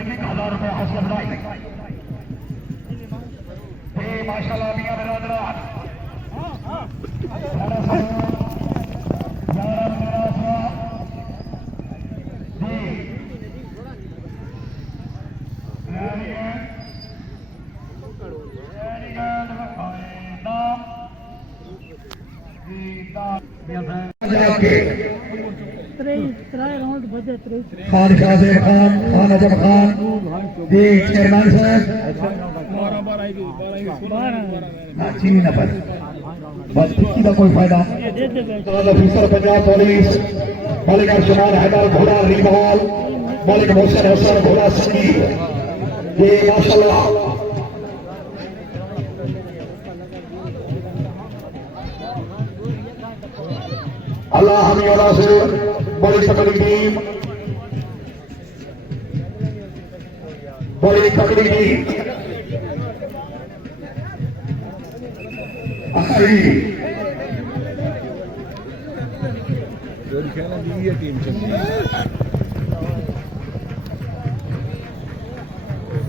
₹1000 हौसला बढ़ाई माशाल्लाह मियां बिरादरान खान शाहजेब खान खान अजम खान जी चेयरमैन साहब चीनी नफर बस किसी का कोई फायदा ऑफिसर पंजाब पुलिस मलिक शुमार हैदर घोड़ा रीमहल मलिक मोहसिन हसन घोड़ा सनी ये माशाल्लाह अल्लाह हमी से बड़ी तकड़ी टीम बड़ी तकड़ी टीम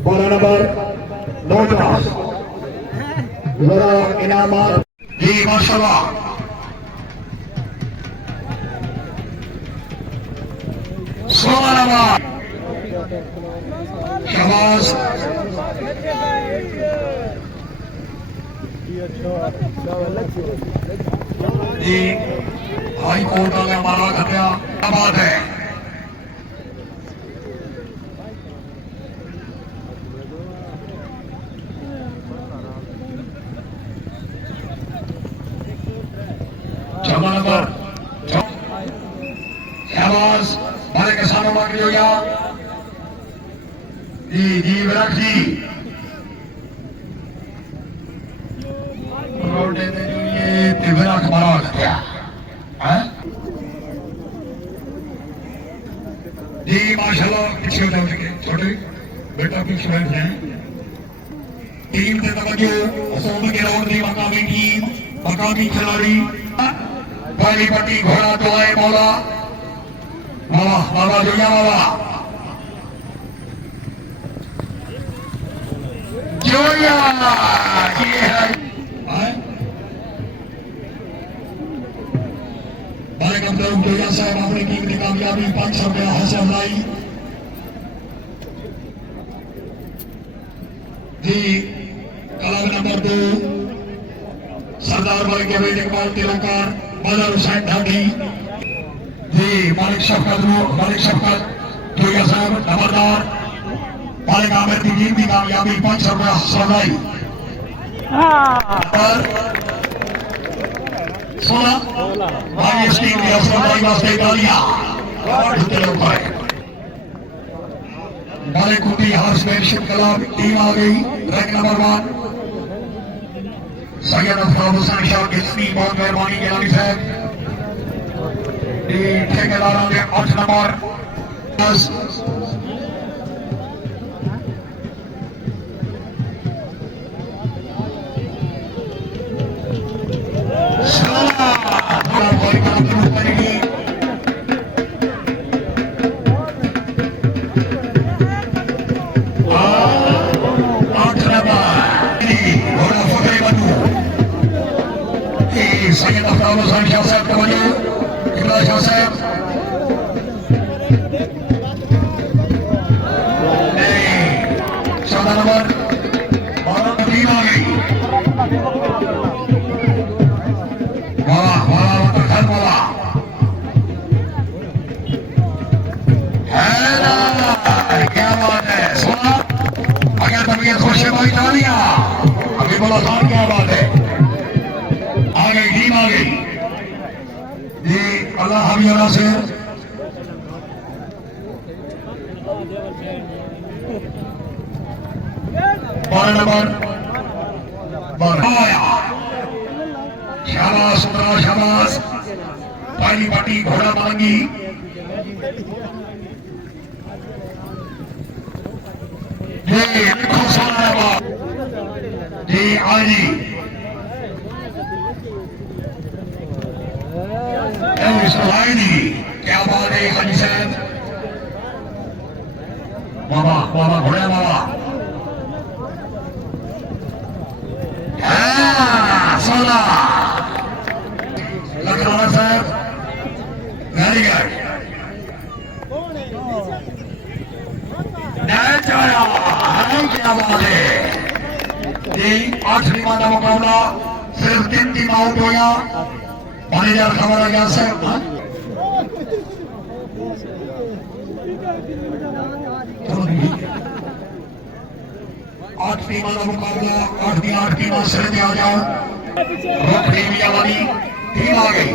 बारह नंबर 9 जरा इनामात जी माशाल्लाह शहबाज जी हाई कोर्ट ने हमारा घटिया बात है नंबर शहबाज हमारे किसानों का क्रिया जी जी विराट जी रोडे दे ये विराट हमारा गया जी माशाल्लाह पीछे हो जाओगे छोटे बेटा भी स्टूडेंट हैं टीम से तवज्जो असोम के राउंड दी मकामी टीम मकामी खिलाड़ी पहली पट्टी घोड़ा तो आए मौला वाह बाबा दुनिया वाला जोया ये है बारे कमरों जोया साहब अपनी टीम की कामयाबी 500 रुपया हासिल लाई जी कलाम नंबर 2 सरदार भाई के बेटे इकबाल तिलकर बदर हुसैन ढाडी जी मालिक शफकत जोया साहब नंबरदार मालिक आमिर की टीम की कामयाबी 500 रुपया सौदाई और 16 भाई इस टीम की सौदाई वास्ते डालिया मालिक कुटी हार्समैनशिप क्लब टीम आ गई रैंक नंबर 1 सैयद अफराद हुसैन शाह किस्मी बहुत मेहरबानी गिलानी साहब ठेकेदारों ने 8 नंबर 10 सैयद अफराद हुसैन शाह साहब का वजह इकबाल शाह साहब चौदह नंबर 12 टीम आ गई क्या बात है सोना अगर तबीयत खुश है भाई तालियां अभी बोला खान क्या बात है आ गई टीम आ गई ये अल्लाह हमिया से बारह नंबर शाबाश शाबाश पहली पार्टी घोड़ा मांगी जी आजी क्या बात है हाजी साहब बाबा घोड्या बाबा सोला लखनऊ साहेब वेरी गुड क्या बात है। 8वीं का मुकाबला सिर्फ 3 टीम आउट हो गया। मैनेजर खबर आ गया सर 8वीं का मुकाबला 8 टीम सिर में आ जाओ। riding-Piplan-Mianwali टीम आ गई।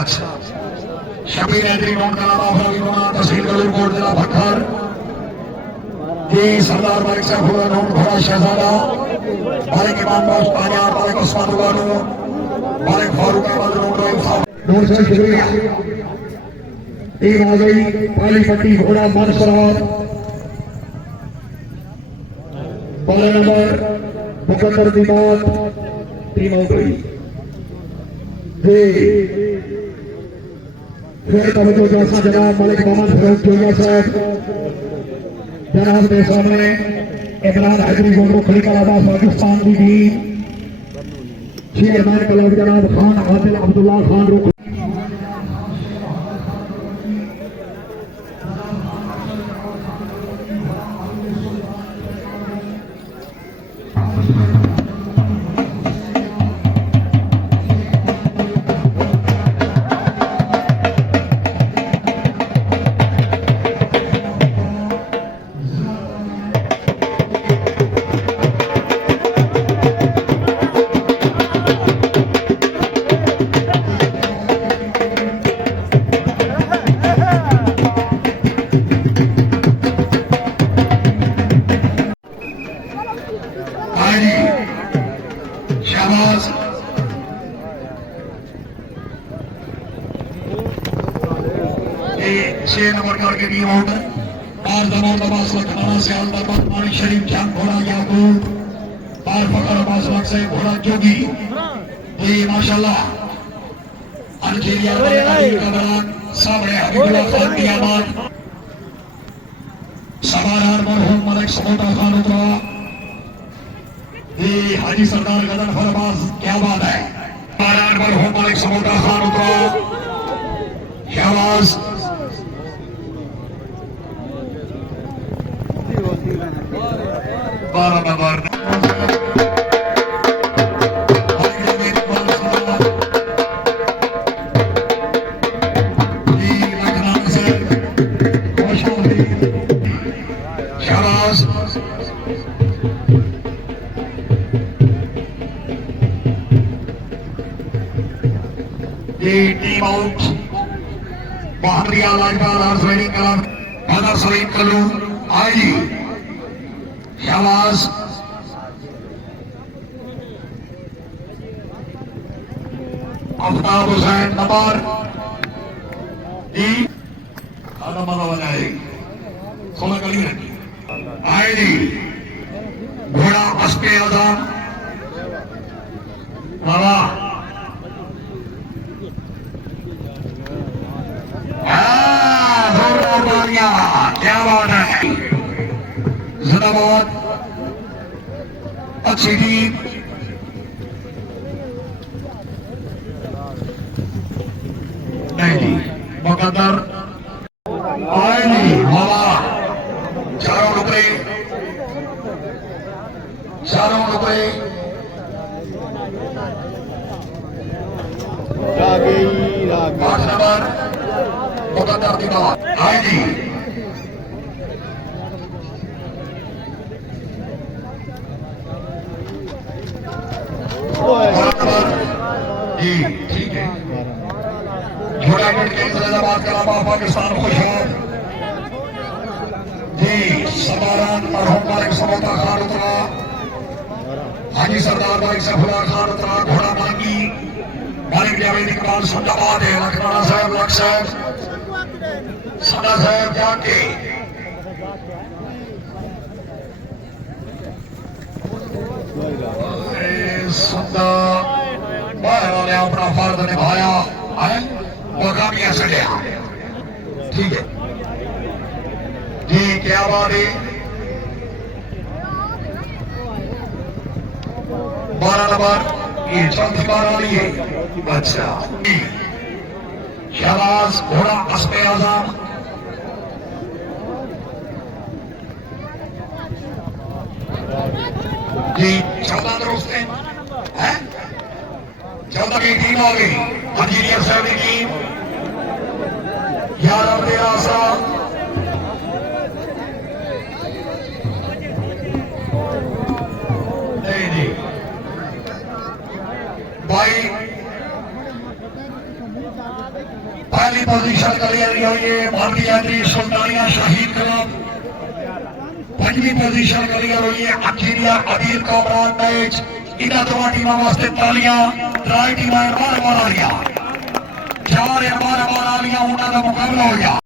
अच्छा शबीर एंट्री नोट कराना तहसील कोट जिला भक्खर जी सरदार मालिक साहब हुआ नोट घोड़ा शहजादा मालिक इमाम बाश तानिया मालिक उस्मान बानू मालिक फारूक अहमद नोट से शुक्रिया। टीम आ गई पाली पट्टी घोड़ा मन सरार 12 नंबर मुकद्दर दिमाग टीम हो गई। फिर तवज्जो जैसा जनाब मालिक मोहम्मद फरूक जोया साहब जनाब के सामने इमरान हैदरी गोल्डो खलीका आबाद पाकिस्तान की टीम चेयरमैन क्लब जनाब खान आदिल अब्दुल्ला खान रुख शाबाश। 6 नंबर करके टीम आउट है। 5 दबाव दबास लखनऊ से अलदरबाद मानिक शरीफ जान घोड़ा याकूब 5 फकर अब्बास लग से घोड़ा जोगी जी माशाल्लाह अल्जीरिया का दौरान सामने हबीबुल्लाह खान की आवाज सवार मरहूम मलिक समोता खान उतरा हाजी सरदार गदन फरबाज क्या बात है। सवार मरहूम मलिक समोता खान उतरा शाबाश। बारह नंबर टीम आउट बहादुरिया लाजपाल riding क्लब बदर सलीम कल्लू आई शाबाश। आफ्ताब हुसैन नंबर डी आदम बजाए 16 कली आई घोड़ा अस्पे आजम बाबा क्या बात है। जिंदाबाद अच्छी टीम नहीं मुकद्दर आएगी बाबा 4 रुपए 8 नंबर मुकद्दर की बात आएगी। जी ठीक है नेजाबाद का पाकिस्तान खुश हो जी। सवारान मरहूम मालिक समोता खान उतरा हाजी सरदार मालिक सफुल्लाह खान उतरा घोड़ा मांगी मालिक जावेद इकबाल जिंदाबाद है। लखनऊ साहब लख साहब सदा साहब जाके सुंदर बाहर ने अपना फर्ज निभाया है, मकामी ऐसे लिया। ठीक है जी, क्या बात है। 12 नंबर ये चौथी बार आ रही है। अच्छा शाबाश घोड़ा अस्मे आजम। जी 14 दुरुस्त है, 14 की टीम आ गई। इंजीनियर साहब की टीम 11 13 साल नहीं जी भाई पहली पोजीशन कर लिया ये भारतीय यात्री सुल्तानिया शहीद क्लब। 5वीं पोजीशन कर लिया इंजीनियर अबीर कामरान मैच। इन्होंने दोनों टीमों वास्ते तालियां। ड्राई टीम 12 आ लिया, 4 12 आ लिया, उन्होंने मुकाबला हो गया।